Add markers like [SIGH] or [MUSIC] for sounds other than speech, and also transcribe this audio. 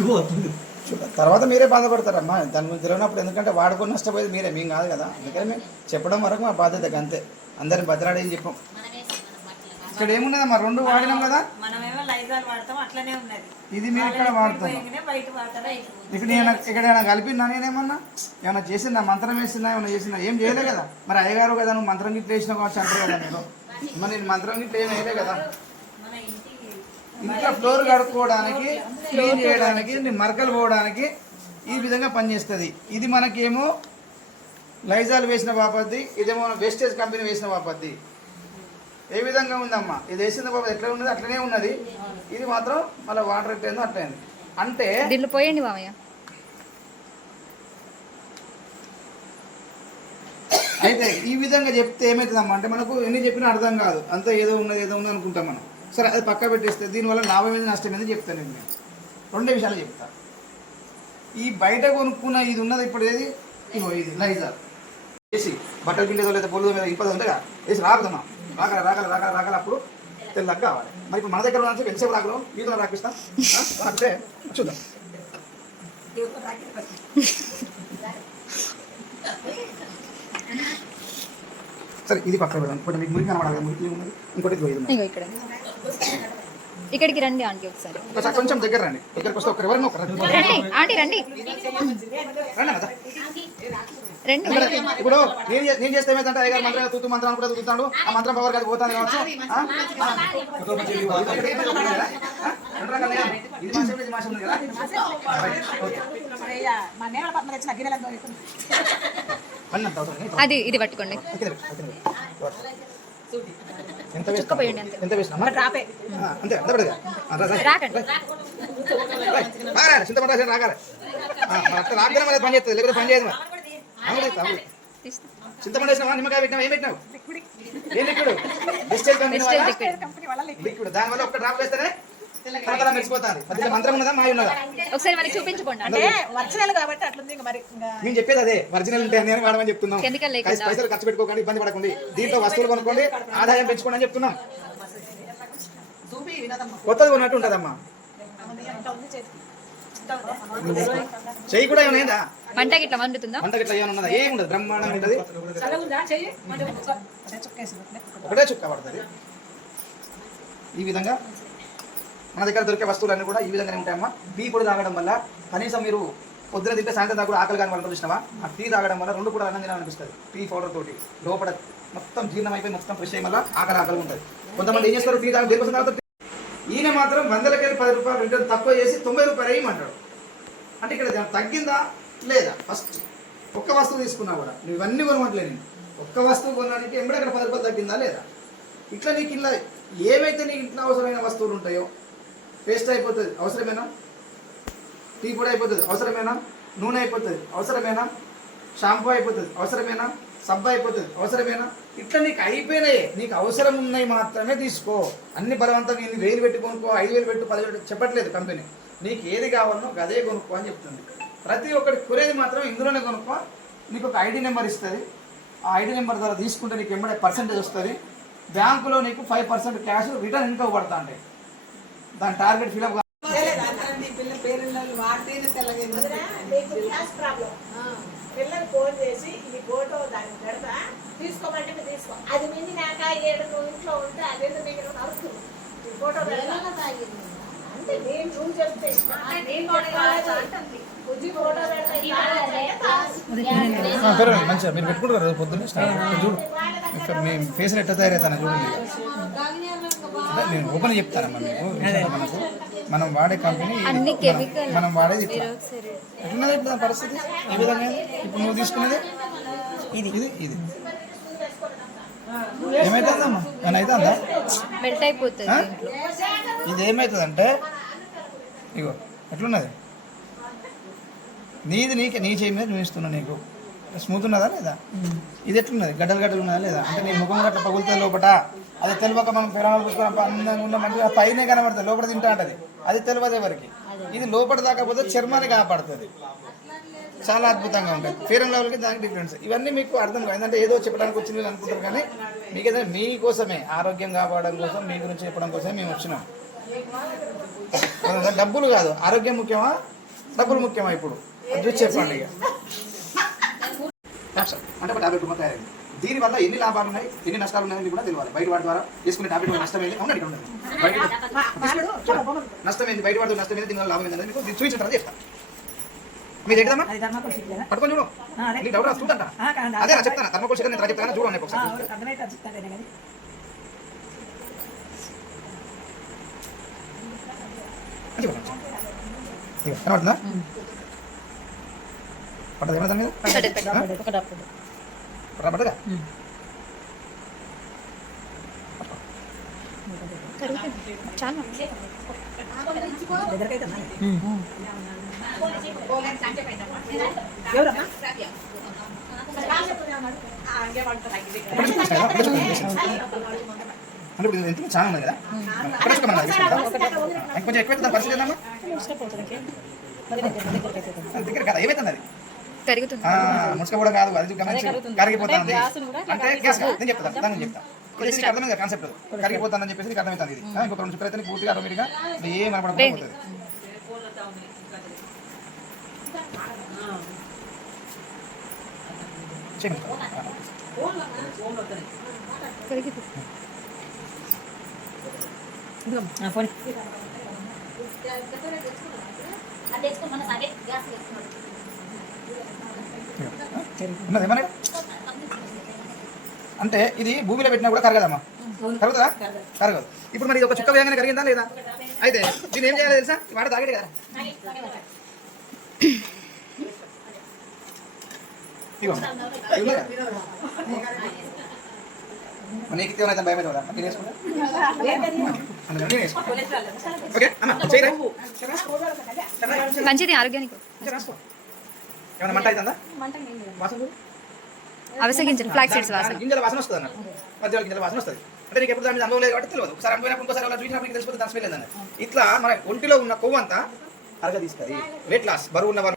చూడ- తర్వాత మీరే బాధపడతారమ్మా. దాని గురించి తెలియనప్పుడు ఎందుకంటే వాడుకొని నష్టపోయేది మీరే మేము కాదు కదా. అందుకని మేము చెప్పడం వరకు మా బాధ్యత అంతే అందరిని భద్రాడేం చెప్పాం. ఇక్కడ ఏమున్నదమ్మా రెండు వాడినాం కదా? మనమేమో లైజాల్ వాడతాం అట్లనే ఉన్నది. ఇది మీరు ఇక్కడ వాడతాం ఇక్కడ ఏమైనా ఇక్కడ ఏమైనా కలిపిందా నేనేమన్నా ఏమైనా చేసిందా? మంత్రం వేసిందా? ఏమైనా చేసిందా? ఏం చేయలే కదా. మరి అయ్యగారు కదా నువ్వు మంత్రం గిట్ల వేసిన కావచ్చు అంటారు కదా మీరు. మరి నేను మంత్రం గిట్ల ఏం వేయలే కదా. ఇంకా ఫ్లోర్ కడుక్కోవడానికి క్లీన్ చేయడానికి మరకలు పోవడానికి ఈ విధంగా పనిచేస్తుంది. ఇది మనకేమో లైజాల్ వేసిన బాపద్ది ఇదేమో వేస్టేజ్ కంపెనీ వేసిన బాపద్ది. ఏ విధంగా ఉందమ్మా? ఇది వేసిన బాపతి ఎట్లా ఉన్నది? అట్లనే ఉన్నది. ఇది మాత్రం మళ్ళీ వాటర్ ఎట్లయిందో అట్లయింది అంటే దీంట్లో పోయండి మామయ్య. అయితే ఈ విధంగా చెప్తే ఏమవుతుందమ్మా అంటే మనకు ఎన్ని చెప్పినా అర్థం కాదు. అంతా ఏదో ఉన్నది ఏదో ఉన్నది అనుకుంటాం మనం. సరే అది పక్క పెట్టేస్తే దీనివల్ల లాభం ఏంది నష్టం ఏంది చెప్తాను నేను. రెండే విషయాలు చెప్తా. ఈ బయట కొనుక్కున్న ఇది ఉన్నది ఇప్పుడు ఏది? ఇగో ఇది లైజర్. వేసి బట్టలు పిండేదో లేదా పొల్లు మీద ఇంపదో ఉందిగా? వేసి రాకుతున్నాం రాకల రాకల రాకల రాకల అప్పుడు తెల్లగా కావాలి. మరి ఇప్పుడు మన దగ్గర ఉన్న ఎంతసేపు రాకలు? మీతో రాకిస్తాం అంటే చూద్దాం. సరే ఇది పక్కన పెడదాం. ఇప్పుడు మీకు మురికి కనబడాలి మురికి ఉన్నది. ఇంకోటి ఇది. ఇక్కడ. ఇక్కడికి రండి ఆంటీ ఒకసారి. ఒకసారి కొంచెం దగ్గర రండి. దగ్గరకు వస్తే ఒకరు ఎవరైనా ఒకరు రండి. రండి ఆంటీ రండి. రండి అన్నదా. రండి. ఇక్కడ ఇప్పుడు నేను నేను చేస్తే ఏమైందంటే అయ్యగారు మంత్రం తూతు మంత్రం కూడా తూతున్నాడు ఆ మంత్రం పవర్ కాదు పోతాను కావచ్చు. ఇది మాసం ఉంది కదా అది ఇది పట్టుకోండి. ఎంత వేసినాం? అంతే అంతే పడదు చింతపండు రాగానే పని చేస్తుంది లేకపోతే పని చేయదు మరి అవును, అవును. తీస్తా. చింతపండు వేసినావా నిమ్మకాయ పెట్టినావా ఏం పెట్టినావు ఏం లిక్విడ్ వెస్టేజ్ కంపెనీ Vestige వాళ్ళ liquid. లిక్విడ్ దాని వల్ల ఒక డ్రాప్ వేస్తేనే కలకల మెరిసిపోతుంది మధ్యలో మంత్రం ఉన్నదా? మాయ ఉన్నదా? ఒకసారి మనకి చూపించుకోండి. అంటే ఒరిజినల్ కాబట్టి అట్లుంది. ఇంకా మరి ఇంకా మేము చెప్పేది అదే ఒరిజినల్ ఉంటే నేను వాడమని చెప్తున్నాం. పైసలు ఖర్చు పెట్టుకోకండి ఇబ్బంది పడకండి. దీంట్లో వస్తువులు కొనుక్కోండి ఆదాయం పెంచుకోండి అని చెప్తున్నాం. కొత్తది ఉన్నట్టు ఉంటుందమ్మా. చెయ్యి కూడా ఏమైనా వంటకి ఇట్లా వండుతుందా వంట గిట్ల ఏమైనా ఉన్నదా? ఏమి ఉండదు బ్రహ్మాండంగా ఉంటుంది అదే. ఒకటే చుక్క పడుతుంది. ఈ విధంగా మన దగ్గర దొరికే వస్తువులన్నీ కూడా ఈ విధంగానే ఉంటాయమ్మా. టీ పొడి తాగడం వల్ల కనీసం మీరు పొద్దున తింటే సాయంత్రం దాకా కూడా ఆకలి కానీ వాళ్ళు చూసినావా? ఆ టీ తాగడం వల్ల రెండు కూడా అన్నం తినాలనిపిస్తుంది టీ పౌడర్ తోటి లోపల మొత్తం జీర్ణం అయిపోయి మొత్తం ఫ్రెష్ అయ్యి మళ్ళీ ఆకలి ఆకలి ఉంటుంది. కొంతమంది ఏం చేస్తారు? టీ తాగడం దేనికోసం తర్వాత ఈయన మాత్రం వందలకి పది రూపాయలు రిటర్న్ తక్కువ చేసి తొంభై రూపాయలు వేయమంటాడు అంటే ఇక్కడ తగ్గిందా? లేదా? ఫస్ట్ ఒక్క వస్తువు తీసుకున్నా కూడా. నువ్వు ఇవన్నీ కొనట్లేదు నేను. ఒక్క వస్తువు కొనడానికి ఎంబడి అక్కడ పది రూపాయలు తగ్గిందా లేదా? ఇట్లా నీకు ఇలా ఏవైతే నీకు ఇంట్లో అవసరమైన వస్తువులు ఉంటాయో పేస్ట్ అయిపోతుంది. అవసరమేనా? టీ పొడి అయిపోతుంది. అవసరమేనా? నూనె అయిపోతుంది. అవసరమేనా? షాంపూ అయిపోతుంది. అవసరమేనా? సబ్బు అయిపోతుంది. అవసరమేనా? ఇట్లా నీకు అయిపోయినాయి. నీకు అవసరం ఉన్నాయి మాత్రమే తీసుకో. అన్ని బలవంతంగా ఇన్ని వేలు పెట్టి కొనుక్కో ఐదు వేలు పెట్టు పది పెట్టు చెప్పట్లేదు కంపెనీ. నీకు ఏది కావాలనో అదే కొనుక్కో అని చెప్తుంది. ప్రతి ఒక్కటి కొనేది మాత్రం ఇందులోనే కొనుక్కో. నీకు ఒక ఐడి నెంబర్ ఇస్తుంది. ఆ ఐడి నెంబర్ ద్వారా తీసుకుంటే నీకు ఎంబడే పర్సెంటేజ్ వస్తుంది. బ్యాంకులో నీకు ఫైవ్ పర్సెంట్ క్యాష్ రిటర్న్ ఇంకా పడతా ఉంటాయి దాని టార్గెట్ ప్రాబ్లం పిల్లలు ఫోన్ చేసి ఇది ఫోటో దానికి పెడతా తీసుకోమంటే మీరు తీసుకో అది మింది నాక ఏడు నువ్వు ఇంట్లో ఉంటే అదేదో మీకు ఈ ఫోటో పెడతా అంటే నేను చూసి చెప్తే బుజ్జి ఫోటో పెడతా మంచిగా మీరు పెట్టుకుంటారు పొద్దున్నే స్టార్ట్. చూడు. ఇక్కడ మీ ఫేస్ ఎట్లా తయారవుతాను చూడండి. నేను ఓపెన్ చెప్తానమ్మా మీకు. మనకు మనం వాడే కంపెనీ. మనం వాడేది ఇట్లా. ఎట్లున్నది ఇప్పుడు పరిస్థితి? ఈ విధంగా? ఇప్పుడు నువ్వు తీసుకునేది ఇది. ఇది ఇది. ఏమవుతుందమ్మా ఏమైనా అవుతుందా మెల్ట్ అయిపోతుంది ఇది ఏమవుతుందంటే ఇగో ఎట్లున్నది? నీది నీకే నీ చేయి మీద చూపిస్తున్నా నీకు. స్మూత్ ఉన్నదా లేదా? ఇది ఎట్లున్నది? గడ్డలు గడ్డలు ఉన్నదా లేదా? అంటే నీ ముఖం గట్ల పగులుతుంది లోపట. అది తెలియక మనం చూసుకున్న అందంగా ఉన్న మంచిగా పైనే కనబడుతుంది. లోపల తింటా అంటది అది తెలియదు ఎవరికి. ఇది లోపల దాకా పోతే చర్మాన్ని కాపాడుతుంది. చాలా అద్భుతంగా ఉంటుంది ఫేర్ లెవెల్కి దానికి డిఫరెన్స్ ఇవన్నీ మీకు అర్థం కాదు. ఎందుకంటే ఏదో చెప్పడానికి వచ్చింది అనుకుంటారు కానీ మీకు ఏదైనా మీకోసమే. ఆరోగ్యం కాపాడడం కోసం మీ గురించి చెప్పడం కోసమే మేము వచ్చినాం? [LAUGHS] డబ్బులు కాదు. ఆరోగ్యం ముఖ్యమా? డబ్బులు ముఖ్యమా ఇప్పుడు? అది చూసి చెప్పండి ఇక. అంటే ఒక టాబ్లెట్ మొత్తం తయారైంది. దీనివల్ల ఎన్ని లాభాలు ఉన్నాయి ఎన్ని నష్టాలు ఉన్నాయని కూడా తెలియాలి. బయట వాటి ద్వారా తీసుకునే టాబ్లెట్ వల్ల నష్టం ఏంది? అవునండి నష్టం ఏంది? బయట వాడితో నష్టం ఏంది? దీనివల్ల లాభం ఏంది అనేది మీకు చూపించిన తర్వాత చెప్తాను మీరు శిక్షణ. పట్టుకొని చూడు. ఆ, అదే. నీకు డౌట్ రాదు చూడంట. అదే నా చెప్తాను? థర్మకోల్ చికెన్ నేను చెప్తాను చూడండి ఒకసారి. కనబడుతుందా పట్టదు ఏమన్నా చూపిస్తాను. అంటే ఇప్పుడు ఎంత చాలా ఉంది కదా? కొంచెం ఎక్కువ పరిస్థితి దగ్గర కదా ఏమైతుంది అది కరుగుతుంది. ముసుక కూడా కాదు అది గమనించి. కరిగిపోతుంది అంటే గ్యాస్. నేను చెప్తాను దాన్ని నీకు అర్థమైంది కాన్సెప్ట్ కరిగిపోతుందని చెప్పేసి నీకు అర్థమవుతుంది ఇది ఇంకొక రెండు చుక్కలు అయితే పూర్తిగా ఆటోమేటిక్గా ఏం కనపడకుండా పోతుంది. చేయండి. కరిగిపోతుంది ఇదిగో, ఆ, పోనీ. ఉన్నది ఏమన్నా అంటే ఇది భూమిలో పెట్టినా కూడా కరగదమ్మా. కరుగుతుందా? కరగదు. ఇప్పుడు మరి ఒక చుక్క వేగంగా కరిగిందా లేదా? అయితే దీన్ని ఏం చేయాలి తెలుసా? వాటర్ తాగేది కదా. నీకు ఏమైనా భయం అవుతుందా? నేను వేసుకుంటా. నేను వేసుకుంటా. ఓకే అమ్మ చేయరా మంచిది ఆరోగ్యానికి. రాసుకో ఏమైనా మంట అవుతుందా? వాసన చూడు. అవసగించండి ఫ్లాక్ సీడ్స్ వాసన. గింజల వాసన వస్తుంది అన్న మధ్యలో గింజల వాసన వస్తుంది. అంటే నీకు ఎప్పుడు దాని అనుభవం లేదు కాబట్టి తెలియదు. ఒకసారి అనుభవం ఇంకోసారి అలా చూసినప్పుడు నీకు తెలిసిపోతే దాని స్మెల్ ఇట్లా మన ఒంటిలో ఉన్న కొవ్వు అంతా అరగ వెయిట్ లాస్ బరువు ఉన్న